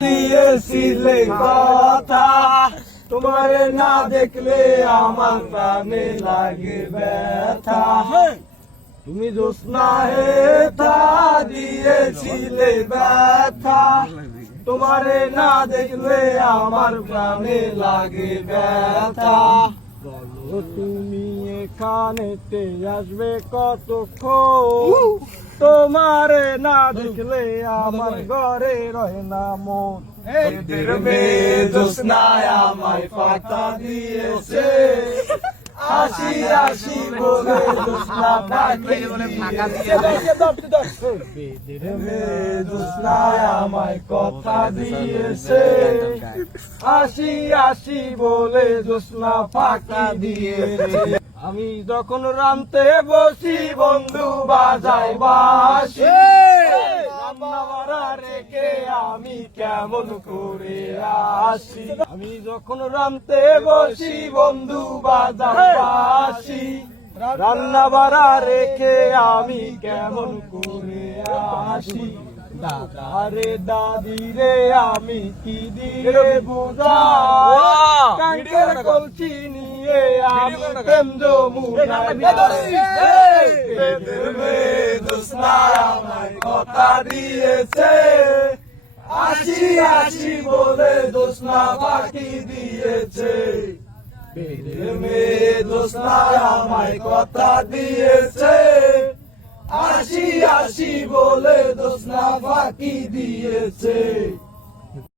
দিয়েছিলে কথা, তোমারে না দেখলে আমার প্রাণে লাগে ব্যথা। তুমি জ্যোৎস্না হে তা দিয়েছিলে ব্যথা, তোমারে না দেখলে আমার প্রাণে লাগে ব্যথা। বলো তুমি এখানেতে আসবে কতক্ষণ, তোমারে না দেখলে আমার ঘরে রয় না মন। এদের মেয়ে জ্যোৎস্নায় আমায় পাতা দিয়েছে, আসি আসি বলে জ্যোৎস্না পাখি দিয়েছে। এদের মেয়ে জ্যোৎস্নায় আমায় কথা দিয়েছে, আসি আসি বলে জ্যোৎস্না ফাঁকি দিয়েছে। আমি যখন রামতে বসি বন্ধু বাজাই বাঁশি, রান্না রেখে আমি কেমন করে আসি। আমি যখন রামতে বসি বন্ধু বাজাই বাঁশি, রান্না বাড়া রেখে আমি কেমন করে আসি। দাদা রে দাদি রে আমি কি দিয়ে বুঝাই, কাঙ্কের কলসি নিয়ে আমি প্রেম যমুনায় যাই। এদের মেয়ে জ্যোৎস্নায় আমায় কথা দিয়েছে, আসি আসি বলে জ্যোৎস্না ফাঁকি দিয়েছে। এদের মেয়ে জ্যোৎস্নায় আমায় কথা দিয়েছে, আসি আসি বলে জ্যোৎস্না ফাঁকি দিয়েছে।